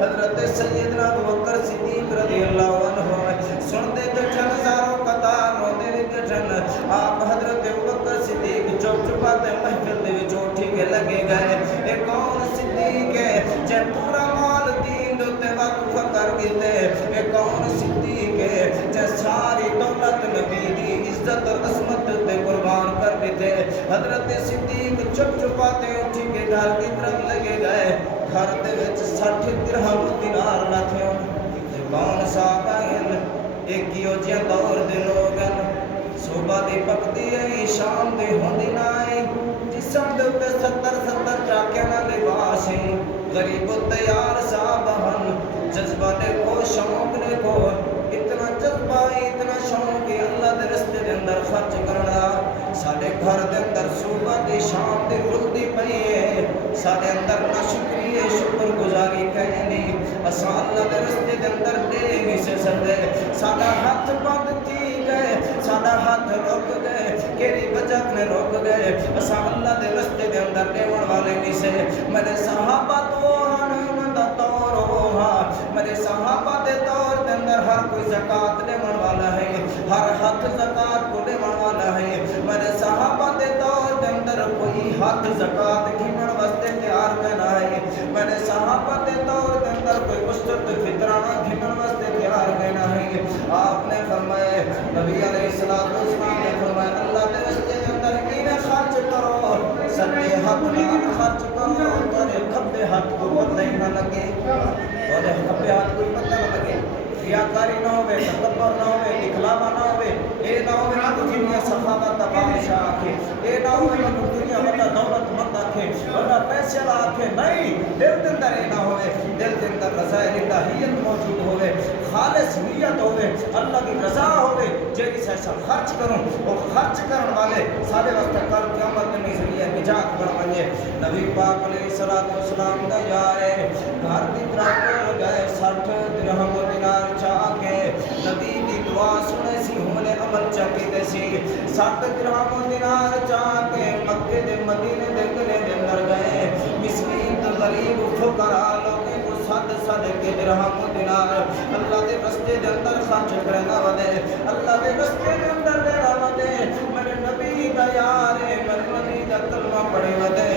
حضرت سیدنا ابوبکر صدیق رضی اللہ عنہ سن دے جٹھن ہزاروں قطار روندے وی جٹھن آپ حضرت ابوبکر صدیق چپ چپاتے محفل دے وچ اٹھ کے لگے گئے اے کون صدیق ہے جے پورا مال دین دے وقف کر دیتے اے کون صدیق ہے جے ساری دولت نبی دی عزت اور عظمت تے قربان کر دیتے حضرت صدیق چپ چپاتے اٹھ کے گھر کی طرف لگے گئے گھر دے وچ 60 درہم دینار نہ تھے کون صاحب ہیں ایک کیو جے دور دے لوگ صبح دی پکتی ہے شام دی ہوندی نہ ہے جسم دے اوتے 70 چاکیاں دا لباس ہے غریب و تیار صاحب ہن جذبہ نے کو شوق نے کو اتنا جذبہ اتنا شوق ہے اللہ دے رستے دے اندر خرچ کرنا ساڈے گھر دے اندر صبح دی شام دی رلدی پئی ہے ساڈے اندر نہ شکریہ شکر گزاری کہنی اساں اللہ دے رستے دے اندر دے نہیں سے سکدے ساڈا ہاتھ بند تھی گئے ساڈا ہاتھ رک گئے کیڑی وجہ نے رک گئے اساں اللہ دے رستے دے اندر دیون والے نہیں سے میرے صحابہ تو ہن دا دور ہوا میرے صحابہ دے دور دے اندر ہر کوئی زکات دیون والا ہے ہر ہاتھ زکات کو دیون والا ہے میرے صحابہ دے دور دے اندر کوئی ہاتھ زکات گھنن واسطے تیار کنا ہے میرے صحابہ دے دور دے اندر کوئی مشتت فطرانہ گھنن واسطے تیار کنا ہے آپ نے فرمایا نبی علیہ الصلوۃ والسلام نے فرمایا اللہ دے راستے دے اندر کینے خرچ کرو سجے ہاتھ نال خرچ کرو تیرے کھبے ہاتھ کو پتہ ہی نہ لگے تیرے کھبے ہاتھ کو پتہ نہ لگے ریاکاری نہ ہوے تکبر نہ ہوے دکھلاوا نہ ہوے اے نہ ہوے کہ دنیا سخاوت دا بادشاہ آکھے اے نہ ہوے کہ دنیا بڑا دولت مند آکھے بڑا پیسے والا آکھے نہیں دل دے اندر اے نہ ہوے دل دے اندر رضا الہیت موجود ہوے خالص نیت ہوے اللہ کی رضا ہوے جیڑی سیسا خرچ کروں وہ خرچ کرن والے سارے واسطے کل قیامت میں ذریعہ نجات بن ونجے نبی پاک علیہ الصلوۃ والسلام دا یار ہے گھر دی طرف گئے 60 درہم دینار چاہ کے نبی دی دعا سنے سی ہمنے عمل چاہتے سی 60 درہم دینار چاہ کے مکے دے مدینے دے گلے دے اندر گئے مسکین غریب فقراء لوگوں کو صد کے درہم دینار اللہ دے رستے دے اندر خرچ کرنا ودے اللہ دے رستے دے اندر دینا ودے میرے نبی دا یار ہے میرے نبی دا کلمہ پڑھے ودے